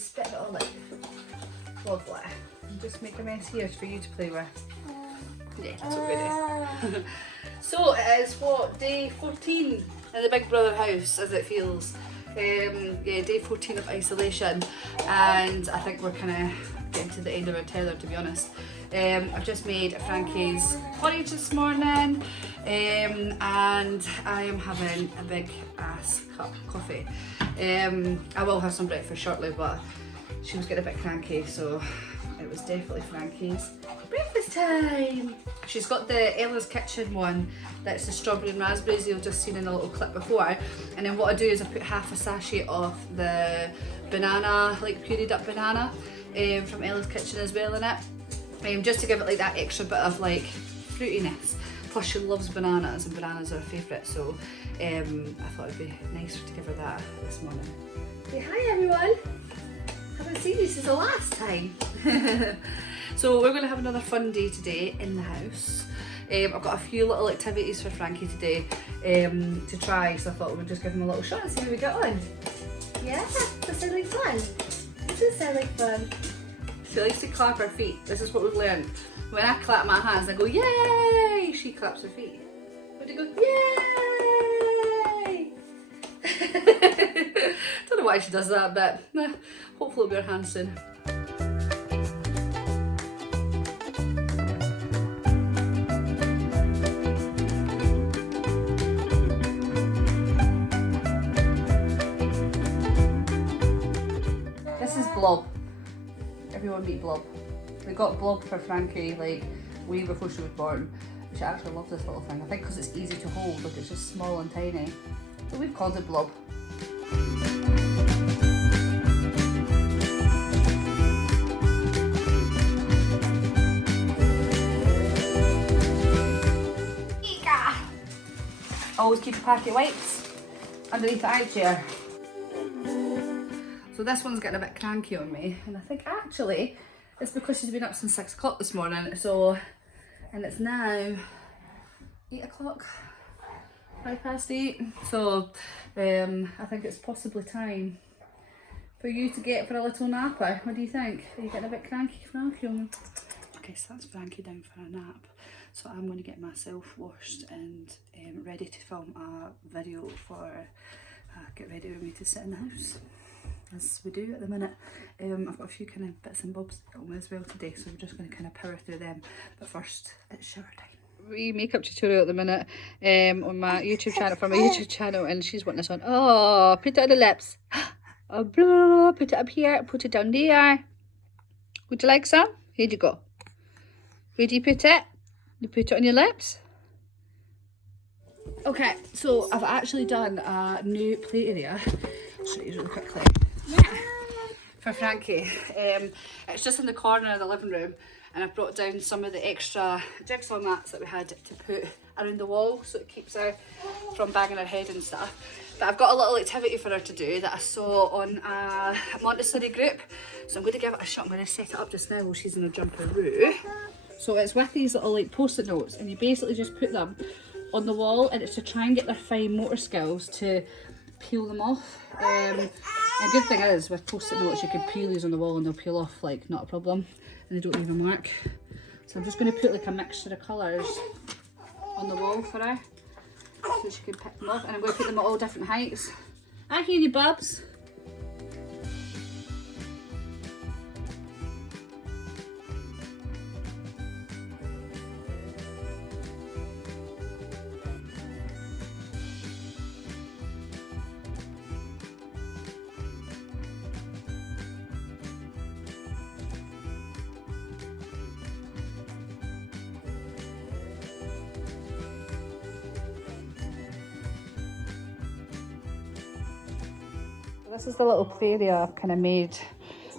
spit it all out. Lovely. And just make a mess here for you to play with. Yeah, that's what we do. So it is what, day 14 in the Big Brother house as it feels. Yeah, day 14 of isolation, and I think we're kind of getting to the end of our tether, to be honest. I've just made Frankie's porridge this morning, and I am having a big ass cup of coffee. I will have some breakfast shortly, but she was getting a bit cranky, so it was definitely Frankie's breakfast time. She's got the Ella's Kitchen one, that's the strawberry and raspberries you've just seen in a little clip before. And then what I do is I put half a sachet of the banana, like pureed up banana from Ella's Kitchen as well in it. Just to give it like that extra bit of like fruitiness. Plus she loves bananas and bananas are her favourite, so I thought it'd be nice to give her that this morning. Say hi everyone! Haven't seen you since the last time. So we're going to have another fun day today in the house. I've got a few little activities for Frankie today to try, so I thought we would just give him a little shot and see how we get on. Yeah, does that sound like fun? It does sound like fun. She likes to clap her feet. This is what we've learned. When I clap my hands and go yay, she claps her feet. When you go yay! Don't know why she does that, but hopefully it'll be her hand soon. This is Blob. Everyone beat Blob. We got Blob for Frankie like way before she was born. She actually loves this little thing. I think because it's easy to hold, like it's just small and tiny. So we've called it Blob. Always keep a packet of wipes underneath the eye chair. So this one's getting a bit cranky on me, and I think actually it's because she's been up since 6 o'clock this morning. So, and it's now 8 o'clock, 8:05. So I think it's possibly time for you to get for a little napper. What do you think? Are you getting a bit cranky, Frankie? Okay, so that's Frankie down for a nap. So I'm going to get myself washed and ready to film a video for get ready with me to sit in the house, as we do at the minute. I've got a few kind of bits and bobs to film as well today, so we're just going to kind of power through them. But first, it's shower time. Wee makeup tutorial at the minute on my YouTube channel, for my YouTube channel, and she's wanting this on. Oh, put it on the lips. Oh, blah, put it up here, put it down there. Would you like some? Here you go. Where do you put it? You put it on your lips. Okay, so I've actually done a new play area. I'll show you really quickly. For Frankie. It's just in the corner of the living room, and I've brought down some of the extra jigsaw mats that we had to put around the wall so it keeps her from banging her head and stuff. But I've got a little activity for her to do that I saw on a Montessori group, so I'm going to give it a shot. I'm going to set it up just now while she's in her jumperoo. So it's with these little like post-it notes, and you basically just put them on the wall, and it's to try and get their fine motor skills to peel them off. And the good thing is with post-it notes you can peel these on the wall and they'll peel off like not a problem, and they don't leave a mark. So I'm just going to put like a mixture of colours on the wall for her so she can pick them off, and I'm going to put them at all different heights. I hear you, Bubs. This is the little play area I've kind of made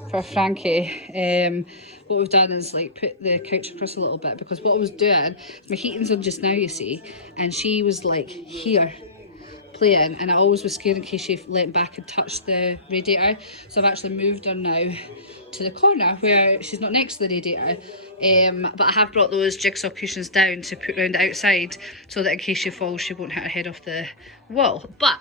for Frankie. What we've done is like put the couch across a little bit, because what I was doing, my heating's on just now, you see, and she was like here playing, and I always was scared in case she leant back and touched the radiator. So I've actually moved her now to the corner where she's not next to the radiator. But I have brought those jigsaw cushions down to put round outside so that in case she falls she won't hit her head off the wall. But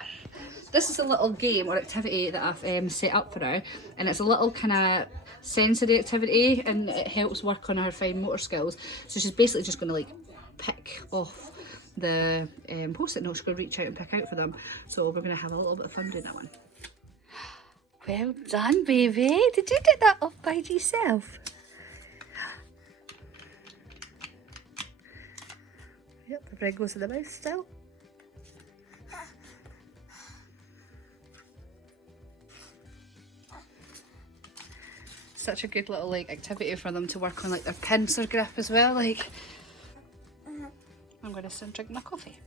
this is a little game or activity that I've set up for her, and it's a little kind of sensory activity, and it helps work on her fine motor skills. So she's basically just going to like pick off the post-it notes. She's going to reach out and pick out for them. So we're going to have a little bit of fun doing that one. Well done, baby. Did you get that off by yourself? Yep, the bread goes in the mouth still. Such a good little like activity for them to work on like their pincer grip as well. Like, I'm going to sit and drink my coffee.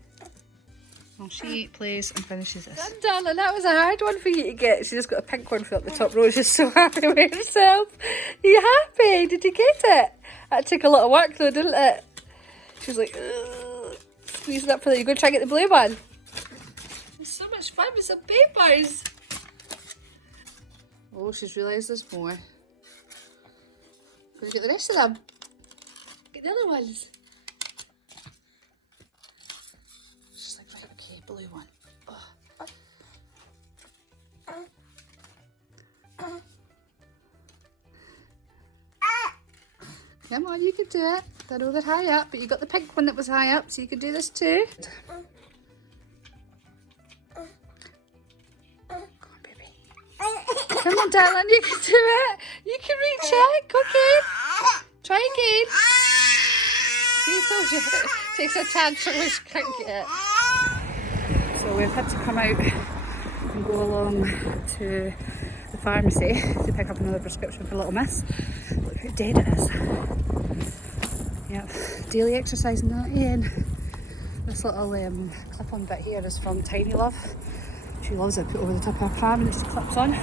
Well, she plays and finishes this. Done, darling, that was a hard one for you to get. She just got a pink one for up the top row. She's so happy with herself. Are you happy? Did you get it? That took a lot of work though, didn't it? She was like, ugh, squeezing up for that. You go try and get the blue one. It's so much fun with some papers. Oh, she's realised there's more. Go get the rest of them. Get the other ones. She's like, right, okay, blue one. Oh. Come on, you can do it. I know they're high up, but you got the pink one that was high up, so you can do this too. Come on, darling, you can do it. You can reach it. Go again. Try again. See, told you. It takes a tantrum when she can't get it. So we've had to come out and go along to the pharmacy to pick up another prescription for little miss. Look how dead it is. Yep, daily exercising that in. This little clip-on bit here is from Tiny Love. She loves it, put over the top of her pram and it just clips on.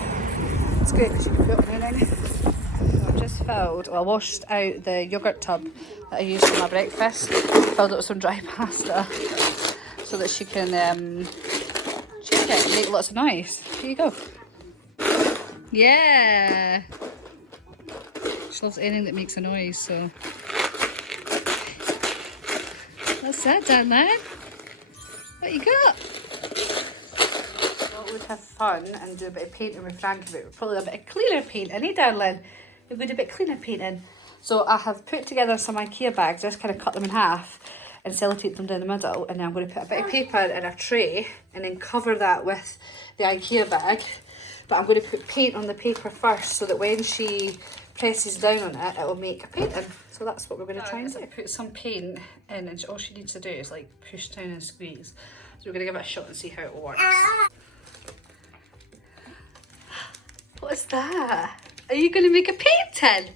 It's great because you can put it on anything. So I've just filled, well, I washed out the yoghurt tub that I used for my breakfast. Filled it with some dry pasta so that she can shake it and make lots of noise. Here you go. Yeah! She loves anything that makes a noise, so. What's that, darling? What you got? We'd have fun and do a bit of painting with Frankie, but probably a bit of cleaner painting, eh, darling? We've got a bit cleaner painting. So I have put together some IKEA bags, just kind of cut them in half and sellotape them down the middle, and then I'm going to put a bit of paper in a tray and then cover that with the IKEA bag. But I'm going to put paint on the paper first so that when she presses down on it, it will make a painting. So that's what we're going to try and do. Put some paint in, and all she needs to do is like push down and squeeze. So we're going to give it a shot and see how it works. What's that? Are you going to make a painting?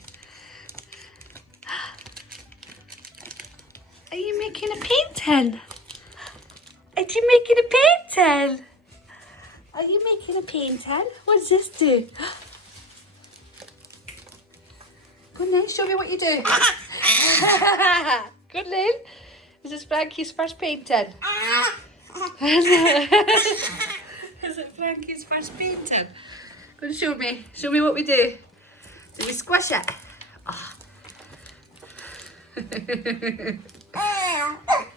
Are you making a painting? Are you making a painting? Are you making a painting? What does this do? Go on then, show me what you do. Good then. This is Frankie's first painting. Is it Frankie's first painting? Go and show me. Show me what we do. Do we squish it? Oh.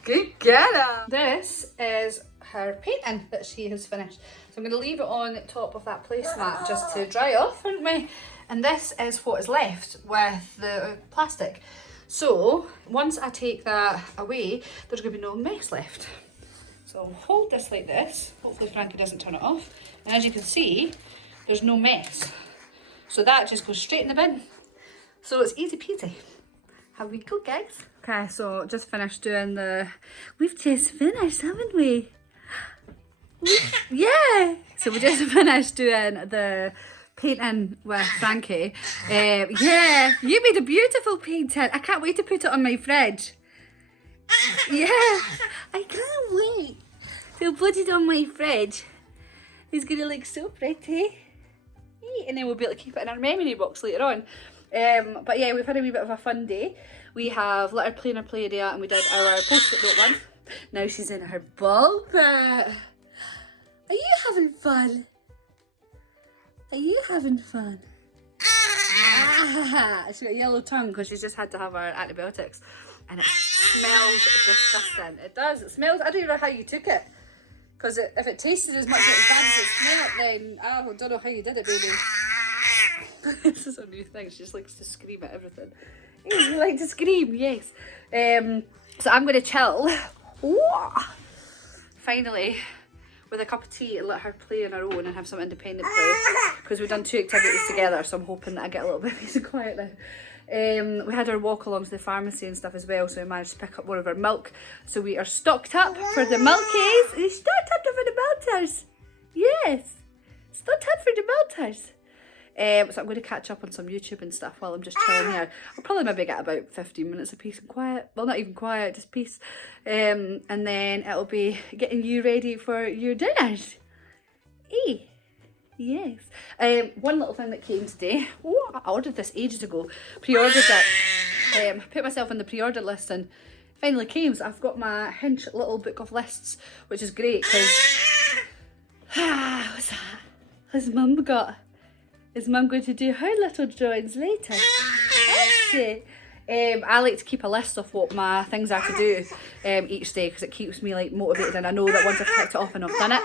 Good girl. This is her painting that she has finished. So I'm going to leave it on top of that placemat just to dry off, aren't we? And this is what is left with the plastic. So once I take that away, there's going to be no mess left. So I'll hold this like this. Hopefully Frankie doesn't turn it off. And as you can see, there's no mess. So that just goes straight in the bin. So it's easy peasy. How we go, guys? Okay, so just finished doing the... We've just finished, haven't we? Yeah! So we just finished doing the painting with Frankie. Yeah, you made a beautiful painting. I can't wait to put it on my fridge. Yeah, I can't wait to put it on my fridge. It's gonna look so pretty. And then we'll be able to keep it in our memory box later on. But yeah, we've had a wee bit of a fun day. We have let her play in her play area and we did our post-it note one. Now she's in her ball pit. Are you having fun? Are you having fun? She's got a yellow tongue because she's just had to have her antibiotics. And it smells disgusting. It does. It smells. I don't even know how you took it. Because if it tasted as much as bad as it smelled, then I don't know how you did it, baby. This is a new thing. She just likes to scream at everything. You like to scream, yes. So I'm going to chill. Finally, with a cup of tea and let her play on her own and have some independent play. Because we've done 2 activities together, so I'm hoping that I get a little bit of peace and quiet now. We had our walk along to the pharmacy and stuff as well, so we managed to pick up more of our milk. So we are stocked up for the milkies. We're stocked up for the milters. Yes, stocked up for the milters. So I'm going to catch up on some YouTube and stuff while I'm just chilling here. I'll probably maybe get about 15 minutes of peace and quiet. Well, not even quiet, just peace. And then it'll be getting you ready for your dinners. Yes. One little thing that came today. Oh, I ordered this ages ago. Pre-ordered it. Put myself on the pre-order list and finally came. So I've got my Hinch little book of lists, which is great because... what's that? Has Mum got... Is Mum going to do her little drawings later? Actually, I like to keep a list of what my things are to do each day because it keeps me like motivated, and I know that once I've ticked it off and I've done it.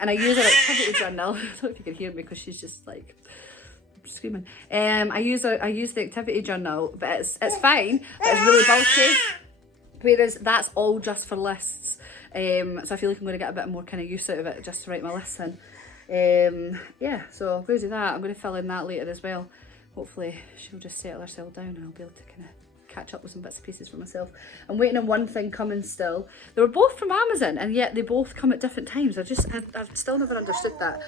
And I use an activity journal. I don't know if you can hear me because she's just like screaming. I use the activity journal, but it's fine, but it's really bulky. Whereas that's all just for lists. So I feel like I'm going to get a bit more kind of use out of it just to write my lists in. Yeah, so I'm going to do that. I'm going to fill in that later as well. Hopefully she'll just settle herself down and I'll be able to kind of catch up with some bits and pieces for myself. I'm waiting on one thing coming still. They were both from Amazon and yet they both come at different times. I've still never understood that.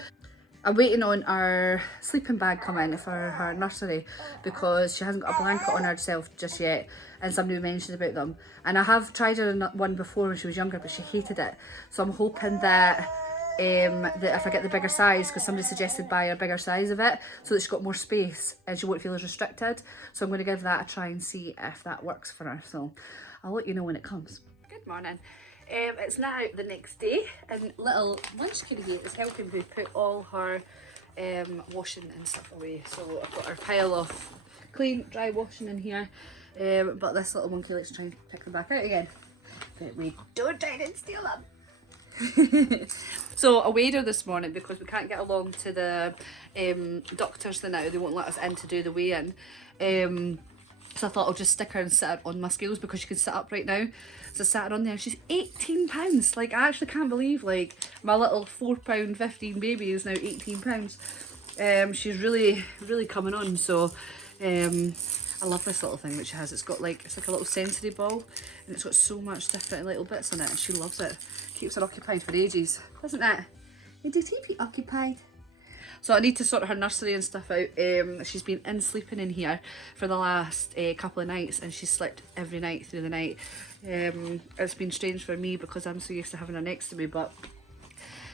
I'm waiting on our sleeping bag coming for her nursery because she hasn't got a blanket on herself just yet, and somebody mentioned about them. And I have tried her one before when she was younger, but she hated it. So I'm hoping that if I get the bigger size, because somebody suggested buy a bigger size of it so that she's got more space and she won't feel as restricted. So I'm going to give that a try and see if that works for her. So I'll let you know when it comes. Good morning. It's now the next day and little Munchkin here is helping me put all her washing and stuff away. So I've got our pile of clean, dry washing in here, but this little monkey likes to try and pick them back out again. But we don't try and steal them. So I weighed her this morning because we can't get along to the doctors now. They won't let us in to do the weigh-in. So I thought I'll just stick her and sit her on my scales because she can sit up right now. So I sat her on there and she's £18. Like, I actually can't believe, like, my little £4.15 baby is now £18. She's really, really coming on. So I love this little thing that she has. It's like a little sensory ball and it's got so much different little bits in it and she loves it. Keeps her occupied for ages, doesn't it? Did he be occupied? So I need to sort her nursery and stuff out. She's been sleeping in here for the last couple of nights and she's slept every night through the night. It's been strange for me because I'm so used to having her next to me, but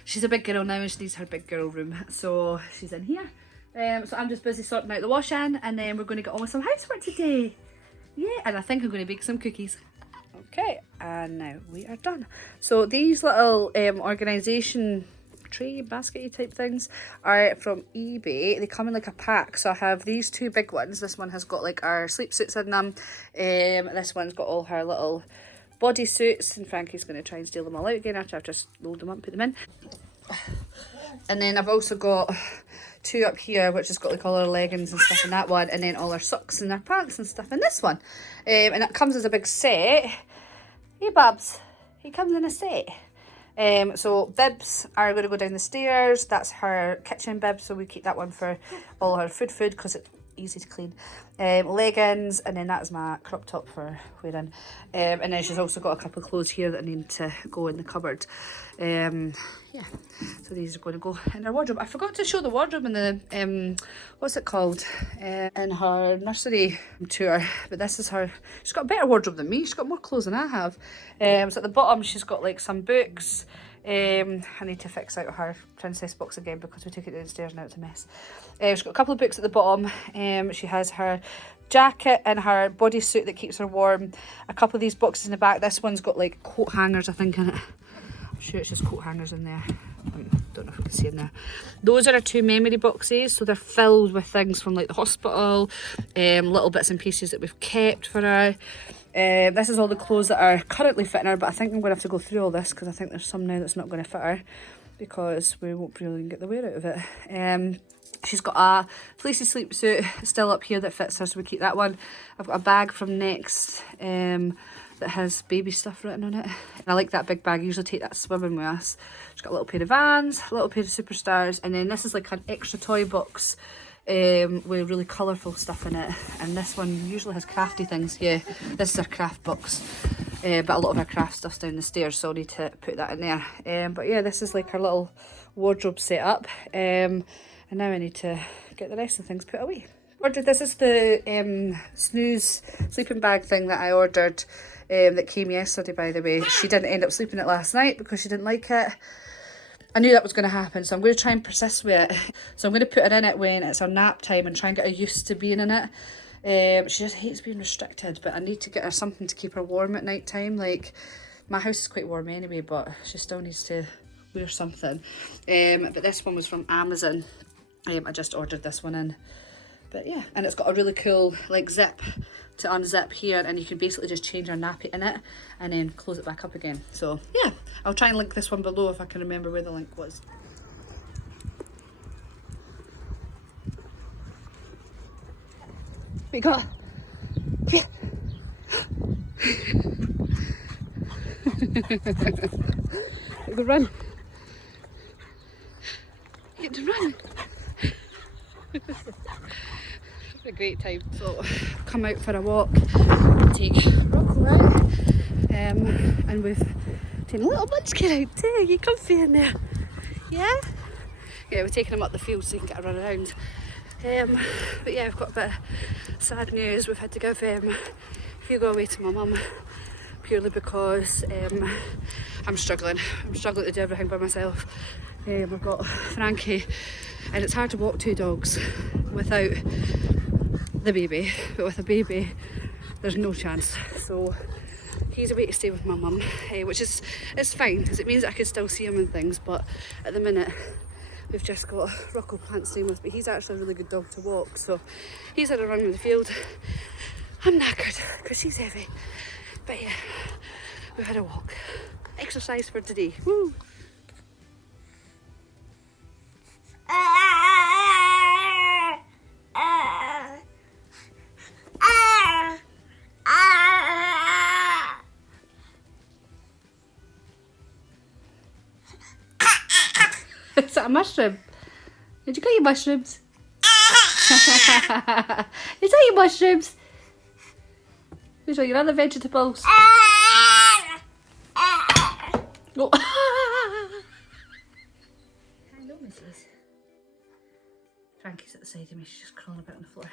she's a big girl now and she needs her big girl room. So she's in here. So I'm just busy sorting out the washing and then we're going to get on with some housework today. Yeah, and I think I'm going to bake some cookies. Okay, and now we are done. So these little organisation tray baskety type things are from eBay. They come in like a pack. So I have these 2 big ones. This one has got like our sleep suits in them. This one's got all her little body suits, and Frankie's going to try and steal them all out again after I've just rolled them up and put them in. And then I've also got 2 up here which has got like all our leggings and stuff in that one, and then all our socks and our pants and stuff in this one. And it comes as a big set. Hey Babs, he comes in a set. So bibs are going to go down the stairs. That's her kitchen bib, so we keep that one for all her food because it's easy to clean. Leggings, and then that's my crop top for wearing. And then she's also got a couple of clothes here that need to go in the cupboard. Yeah, so these are going to go in her wardrobe. I forgot to show the wardrobe in the what's it called, in her nursery tour, but this is her. She's got a better wardrobe than me. She's got more clothes than I have. So at the bottom she's got like some books. I need to fix out her princess box again because we took it downstairs and now it's a mess. She's got a couple of books at the bottom. She has her jacket and her bodysuit that keeps her warm. A couple of these boxes in the back. This one's got like coat hangers I think in it. I'm sure it's just coat hangers in there. Don't know if you can see in there. Those are our 2 memory boxes, so they're filled with things from like the hospital, little bits and pieces that we've kept for her. This is all the clothes that are currently fitting her, but I think I'm going to have to go through all this because I think there's some now that's not going to fit her because we won't really get the wear out of it. She's got a fleecy sleep suit still up here that fits her, so we keep that one. I've got a bag from Next that has baby stuff written on it. And I like that big bag. I usually take that swimming with us. She's got a little pair of Vans, a little pair of Superstars, and then this is like an extra toy box with really colourful stuff in it. And this one usually has crafty things. Yeah, this is our craft box. But a lot of our craft stuff's down the stairs, so I need to put that in there. But yeah, this is like our little wardrobe set up. And now I need to get the rest of the things put away. This is the snooze sleeping bag thing that I ordered that came yesterday, by the way. She didn't end up sleeping it last night because she didn't like it. I knew that was going to happen, so I'm going to try and persist with it. So I'm going to put her in it when it's her nap time and try and get her used to being in it. She just hates being restricted, but I need to get her something to keep her warm at night time. Like, my house is quite warm anyway, but she still needs to wear something. But this one was from Amazon. I just ordered this one in. But yeah, and it's got a really cool like zip to unzip here, and you can basically just change our nappy in it and then close it back up again. So yeah, I'll try and link this one below if I can remember where the link was. We got yeah. You can run. You get to run. A great time. So come out for a walk, take Rocco out, and we've taken a little munchkin out too. You comfy in there? Yeah? Yeah, we're taking him up the field so he can get a run around. But yeah, we've got a bit of sad news. We've had to give Hugo away to my mum purely because I'm struggling to do everything by myself. I've got Frankie, and it's hard to walk 2 dogs without the baby, but with a baby there's no chance. So he's away to stay with my mum, which is it's fine because it means I can still see him and things, but at the minute we've just got Rocco Plant staying with, but he's actually a really good dog to walk, so he's had a run in the field. I'm knackered because she's heavy, but yeah, we've had a walk. Exercise for today. Woo! Is that a mushroom? Did you get your mushrooms? Is that your mushrooms? These are your other vegetables. Oh. Hello, Mrs. Frankie's at the side of me, she's just crawling about on the floor.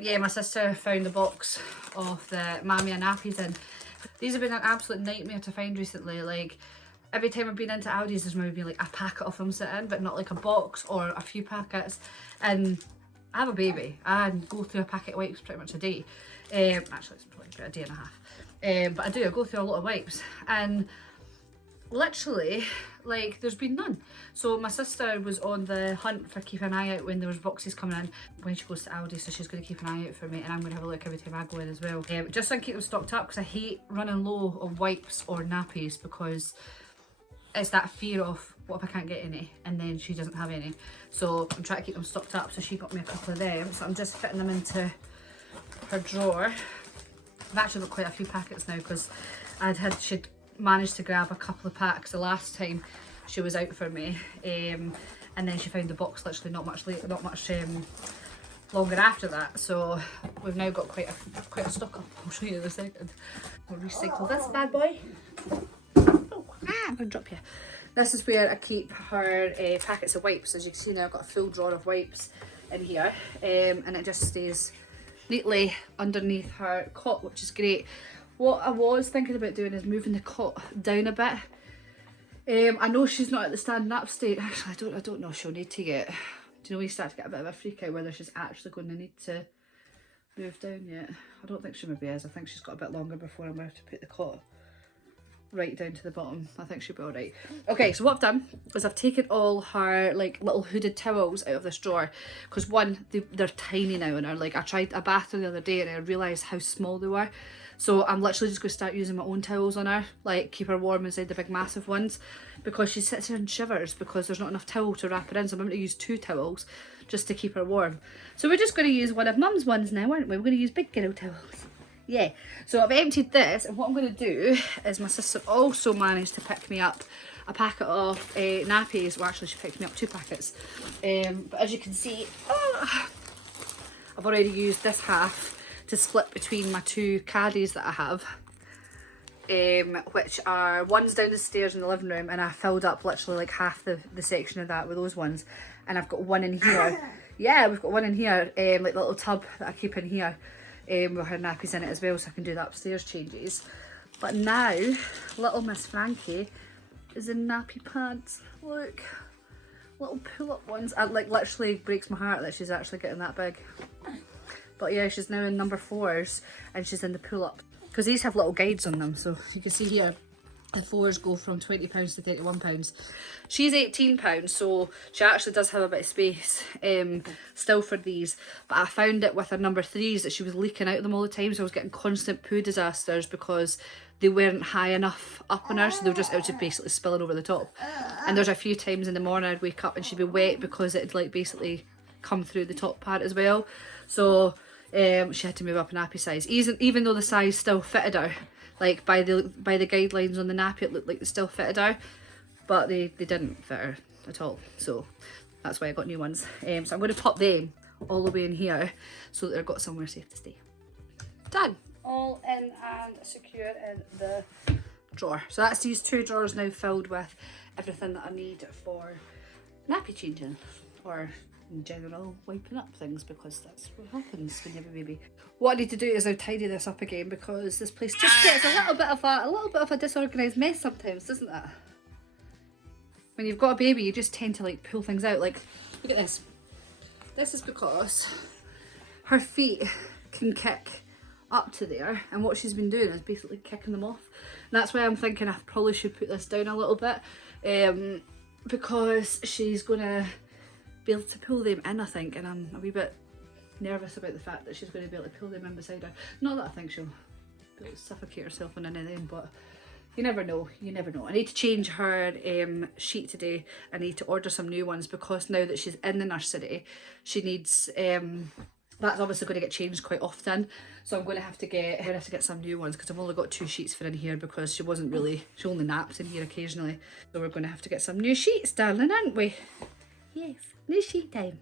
Yeah, my sister found the box of the Mamia nappies in. These have been an absolute nightmare to find recently. Like, every time I've been into Aldi's, there's maybe like a packet of them sitting, but not like a box or a few packets. And I have a baby. I go through a packet of wipes pretty much a day. Actually, it's probably about a day and a half. But I go through a lot of wipes. And literally, like, there's been none. So my sister was on the hunt for keeping an eye out when there was boxes coming in when she goes to Aldi, so she's going to keep an eye out for me, and I'm going to have a look every time I go in as well. Just so I can keep them stocked up, because I hate running low on wipes or nappies, because it's that fear of what if I can't get any and then she doesn't have any. So I'm trying to keep them stocked up, so she got me a couple of them, so I'm just fitting them into her drawer. I've actually got quite a few packets now because she'd managed to grab a couple of packs the last time she was out for me, and then she found the box literally not much longer after that, so we've now got quite a stock up. I'll show you in a second. We'll recycle this bad boy. Oh, I'm gonna drop you. This is where I keep her packets of wipes. As you can see now, I've got a full drawer of wipes in here, and it just stays neatly underneath her cot, which is great. What I was thinking about doing is moving the cot down a bit. I know she's not at the standing up state. Actually, I don't know if she'll need to get. Do you know when you start to get a bit of a freak out whether she's actually going to need to move down yet? I don't think she maybe is. I think she's got a bit longer before I'm about to put the cot right down to the bottom. I think she'll be alright. Okay, so what I've done is I've taken all her like little hooded towels out of this drawer, because one, they're tiny now, and like I bathed her the other day and I realised how small they were. So I'm literally just going to start using my own towels on her, like keep her warm inside the big massive ones, because she sits here and shivers because there's not enough towel to wrap her in. So I'm going to use 2 towels just to keep her warm. So we're just going to use one of Mum's ones now, aren't we? We're going to use big girl towels. Yeah, so I've emptied this, and what I'm going to do is my sister also managed to pick me up a packet of nappies. Well, actually she picked me up 2 packets, but as you can see, I've already used this half to split between my 2 caddies that I have, which are, one's down the stairs in the living room, and I filled up literally like half the section of that with those ones, and I've got one in here. Yeah, we've got one in here, like the little tub that I keep in here, with her nappies in it as well, so I can do the upstairs changes. But now little Miss Frankie is in nappy pants. Look, little pull-up ones. It like literally breaks my heart that she's actually getting that big. But yeah, she's now in number 4s, and she's in the pull-up, because these have little guides on them. So you can see here, the 4s go from £20 to £31. She's £18, so she actually does have a bit of space still for these. But I found it with her number 3s that she was leaking out of them all the time, so I was getting constant poo disasters because they weren't high enough up on her, so they were just basically spilling over the top. And there's a few times in the morning I'd wake up and she'd be wet because it'd like basically come through the top part as well. So she had to move up a nappy size, even though the size still fitted her. Like by the guidelines on the nappy, it looked like they still fitted her, but they didn't fit her at all. So that's why I got new ones. So I'm going to pop them all the way in here so that they've got somewhere safe to stay. Done. All in and secure in the drawer. So that's these 2 drawers now filled with everything that I need for nappy changing, or in general wiping up things, because that's what happens when you have a baby. What I need to do is now tidy this up again, because this place just gets a little bit of a disorganised mess sometimes, doesn't it? When you've got a baby, you just tend to like pull things out. Like, look at this. This is because her feet can kick up to there, and what she's been doing is basically kicking them off. And that's why I'm thinking I probably should put this down a little bit, because she's gonna be able to pull them in, I think, and I'm a wee bit nervous about the fact that she's going to be able to pull them in beside her. Not that I think she'll be able to suffocate herself on any of them, but you never know, you never know. I need to change her sheet today. I need to order some new ones, because now that she's in the nursery, she needs that's obviously going to get changed quite often, so I'm going to have to get some new ones, because I've only got 2 sheets for in here, because she only naps in here occasionally. So we're going to have to get some new sheets, darling, aren't we? Yes, new sheet time.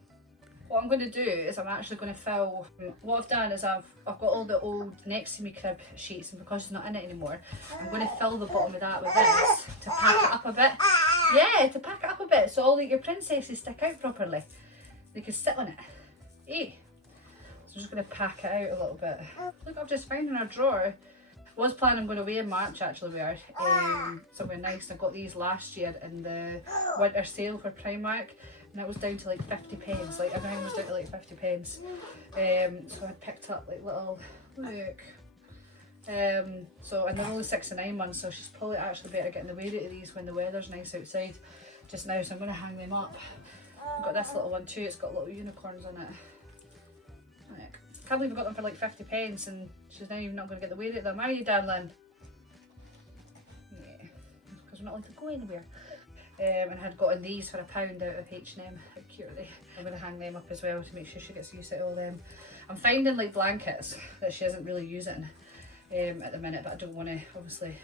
What I'm going to do is I'm actually going to fill, what I've done is I've got all the old Next to Me crib sheets, and because she's not in it anymore, I'm going to fill the bottom of that with this to pack it up a bit. Yeah, to pack it up a bit, so all your princesses stick out properly. They can sit on it. Hey. So I'm just going to pack it out a little bit. Look, I've just found in our drawer. I was planning on going away in March actually with her, somewhere nice. I got these last year in the winter sale for Primark, and it was down to like 50 pence, like everything was down to like 50 pence. So I picked up like little, look. So, and they're only 6 and 9 months, so she's probably actually better getting the weight out of these when the weather's nice outside just now, so I'm going to hang them up. I've got this little one too, it's got little unicorns on it. Look. Can't believe I got them for like 50 pence, and she's now even not going to get the weight out of them, are you, darling? Yeah, because we're not allowed to go anywhere. And had gotten these for £1 out of H&M. How cute are they? I'm going to hang them up as well to make sure she gets used to all them. I'm finding like blankets that she isn't really using at the minute, but I don't want to obviously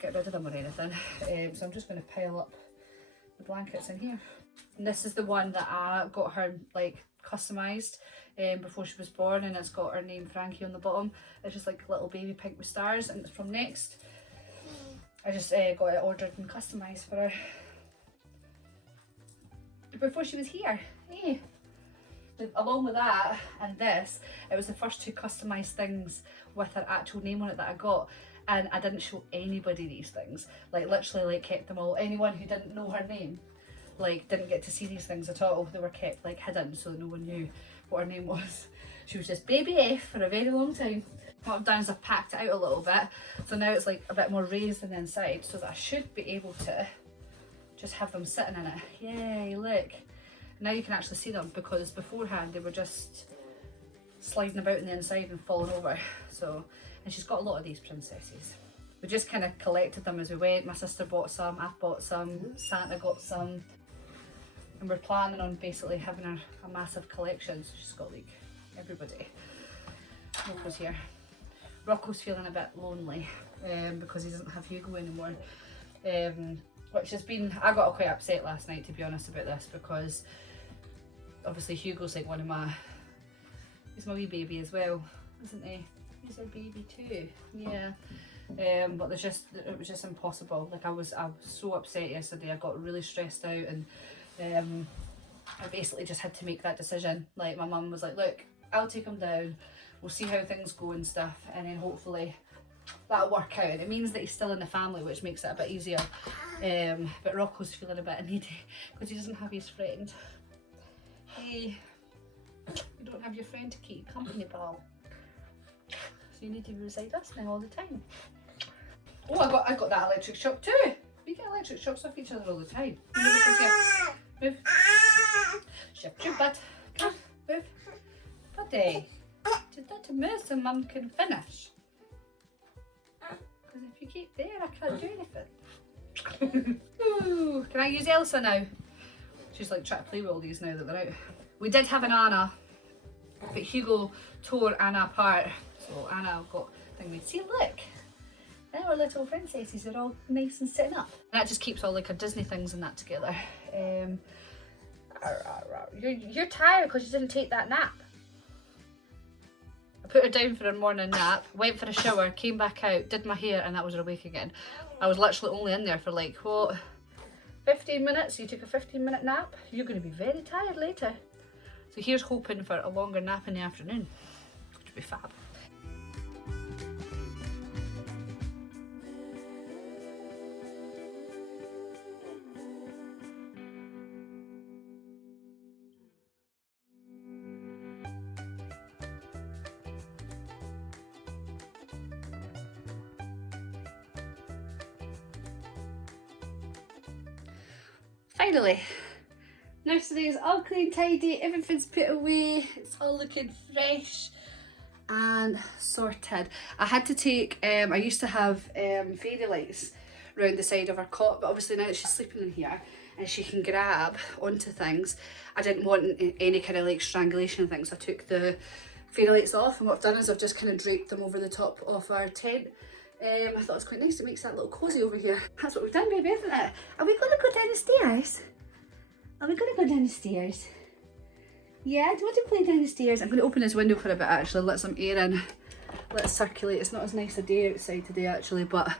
get rid of them or anything. So I'm just going to pile up the blankets in here. And this is the one that I got her like customised before she was born, and it's got her name Frankie on the bottom. It's just like little baby pink with stars, and it's from Next. I just got it ordered and customised for her before she was here. Hey. Along with that and this, it was the first 2 customised things with her actual name on it that I got, and I didn't show anybody these things. Like literally like kept them all. Anyone who didn't know her name like didn't get to see these things at all. They were kept like hidden so no one knew what her name was. She was just Baby F for a very long time. What I've done is I've packed it out a little bit, so now it's like a bit more raised on the inside, so that I should be able to just have them sitting in it. Yay, look. Now you can actually see them, because beforehand they were just sliding about on the inside and falling over. So, and she's got a lot of these princesses. We just kind of collected them as we went. My sister bought some, I've bought some, Santa got some. And we're planning on basically having a massive collection. So she's got like everybody. Rocco's here. Rocco's feeling a bit lonely because he doesn't have Hugo anymore. Which has been, I got quite upset last night, to be honest, about this, because obviously Hugo's like one of my, he's my wee baby as well, isn't he? He's our baby too, yeah. But it was just impossible. Like I was so upset yesterday. I got really stressed out, and I basically just had to make that decision. Like my mum was like, look, I'll take him down, we'll see how things go and stuff, and then hopefully that'll work out. And it means that he's still in the family, which makes it a bit easier. But Rocco's feeling a bit needy because he doesn't have his friend. Hey, you don't have your friend to keep company, pal. So you need to be beside us now all the time. Oh, I got that electric shock too. We get electric shocks off each other all the time. Move. Shift your butt. Come on, move. Buddy, just that to move so mum can finish. Because if you keep there, I can't do anything. Ooh, can I use Elsa now? She's like trying to play with all these now that they're out. We did have an Anna, but Hugo tore Anna apart. So Anna got thing made. See, look. Now our little princesses are all nice and sitting up. And that just keeps all like our Disney things and that together. You're tired because you didn't take that nap. I put her down for a morning nap, went for a shower, came back out, did my hair, and that was her awake again. I was literally only in there for like, what, 15 minutes? You took a 15-minute nap? You're going to be very tired later. So here's hoping for a longer nap in the afternoon, which would be fab. Finally, nursery is all clean, tidy, everything's put away, it's all looking fresh and sorted. I had to take, I used to have fairy lights around the side of her cot, but obviously now that she's sleeping in here and she can grab onto things, I didn't want any kind of like strangulation and things. I took the fairy lights off, and what I've done is I've just kind of draped them over the top of our tent. I thought it was quite nice. It makes that little cosy over here. That's what we've done, baby, isn't it? Are we going to go down the stairs? Are we going to go down the stairs? Yeah, do you want to play down the stairs? I'm going to open this window for a bit actually, let some air in. Let it circulate. It's not as nice a day outside today actually, but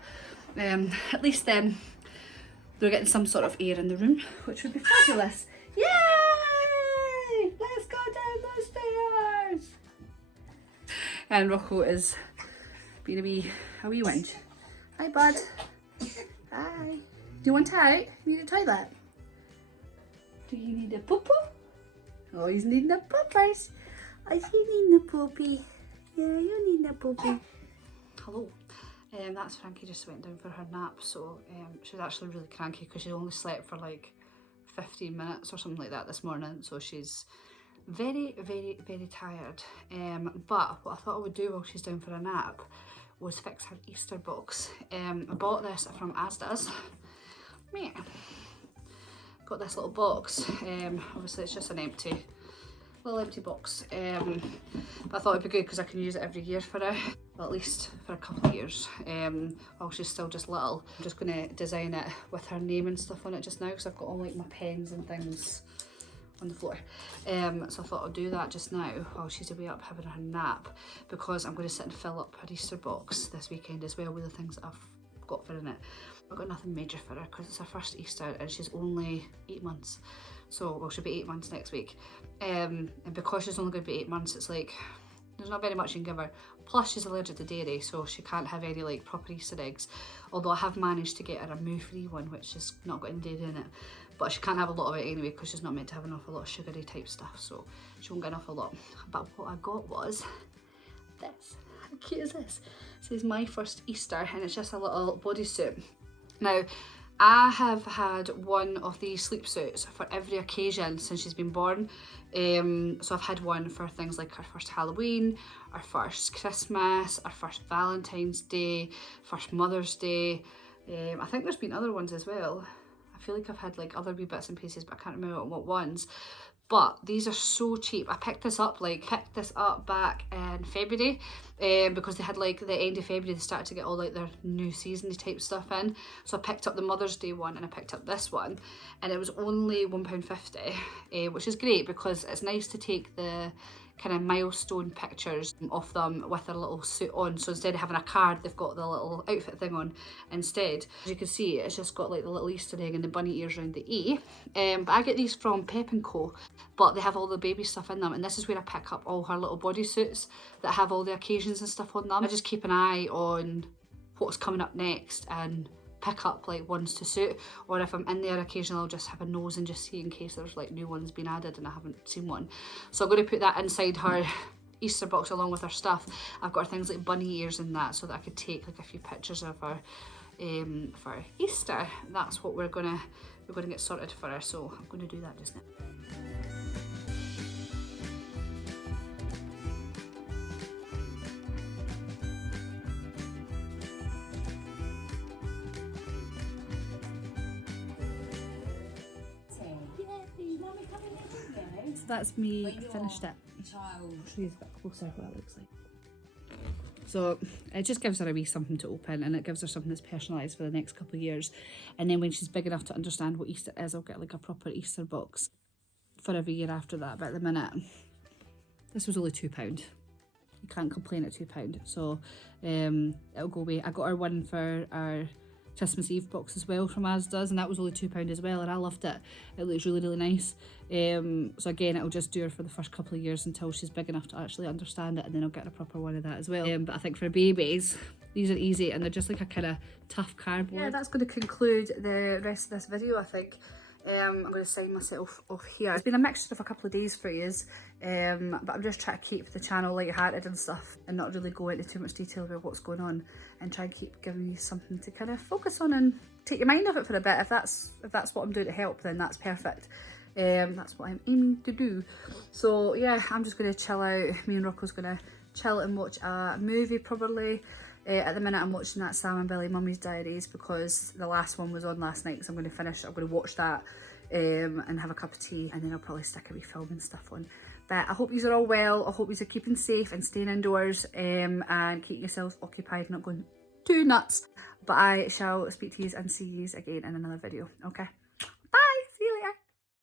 at least then they're getting some sort of air in the room, which would be fabulous. Yay! Let's go down the stairs! And Rocco is being a wee wench. Hi, bud. Hi. Do you want out? You need a toilet? Do you need a poo-poo? Oh, he's needing a poopers. Oh, he's needing a poopy. Yeah, you need a poopy. Hello. That's Frankie just went down for her nap, so she's actually really cranky because she only slept for like 15 minutes or something like that this morning, so she's very, very, very tired. But what I thought I would do while she's down for a nap was fix her Easter box. I bought this from Asda's. Yeah. Got this little box. Obviously it's just an little empty box. But I thought it'd be good because I can use it every year for her, well, at least for a couple of years. While she's still just little. I'm just gonna design it with her name and stuff on it just now because I've got all like my pens and things on the floor. So I thought I'll do that just now while she's away up having her nap, because I'm going to sit and fill up her Easter box this weekend as well with the things that I've got for in it. I've got nothing major for her because it's her first Easter and she's only 8 months. So, well, she'll be 8 months next week. And because she's only going to be 8 months, it's like, there's not very much you can give her. Plus she's allergic to dairy, so she can't have any like proper Easter eggs. Although I have managed to get her a moo-free one, which has not got any dairy in it. But she can't have a lot of it anyway because she's not meant to have an awful lot of sugary type stuff, so she won't get an awful lot. But what I got was this. How cute is this? It says my first Easter, and it's just a little bodysuit. Now, I have had one of these sleep suits for every occasion since she's been born. So I've had one for things like our first Halloween, our first Christmas, our first Valentine's Day, first Mother's Day. I think there's been other ones as well. I feel like I've had like other wee bits and pieces, but I can't remember what ones. But these are so cheap. I picked this up back in February because they had like the end of February they started to get all like their new season type stuff in. So I picked up the Mother's Day one and I picked up this one, and it was only £1.50, which is great because it's nice to take the kind of milestone pictures of them with their little suit on. So instead of having a card, they've got the little outfit thing on instead. As you can see, it's just got like the little Easter egg and the bunny ears around the E. But I get these from Pep & Co, but they have all the baby stuff in them, and this is where I pick up all her little bodysuits that have all the occasions and stuff on them. I just keep an eye on what's coming up next and pick up like ones to suit, or if I'm in there occasionally I'll just have a nose and just see in case there's like new ones being added and I haven't seen one. So I'm going to put that inside her Easter box along with her stuff. I've got things like bunny ears and that, so that I could take like a few pictures of her for Easter. That's what we're gonna get sorted for her, so I'm going to do that just now. That's me finished it. I'll show you a bit closer what it looks like. So it just gives her a wee something to open, and it gives her something that's personalised for the next couple of years. And then when she's big enough to understand what Easter is, I'll get like a proper Easter box for every year after that. But at the minute, this was only £2. You can't complain at £2. So it'll go away. I got her one for our Christmas Eve box as well from Asda's, and that was only £2 as well, and I loved it. It looks really, really nice. So again, it'll just do her for the first couple of years until she's big enough to actually understand it, and then I'll get a proper one of that as well. But I think for babies, these are easy, and they're just like a kind of tough cardboard. Yeah, that's going to conclude the rest of this video, I think. I'm going to sign myself off here. It's been a mixture of a couple of days for you, but I'm just trying to keep the channel light-hearted and stuff and not really go into too much detail about what's going on, and try and keep giving you something to kind of focus on and take your mind off it for a bit. If that's what I'm doing to help, then that's perfect. That's what I'm aiming to do. So yeah, I'm just going to chill out. Me and Rocco's going to chill and watch a movie probably. At the minute I'm watching that Sam and Billy Mummy's Diaries because the last one was on last night, so I'm going to watch that and have a cup of tea, and then I'll probably stick a wee film and stuff on. But I hope you are all well. I hope you are keeping safe and staying indoors and keeping yourselves occupied, not going too nuts. But I shall speak to you and see you again in another video. Okay.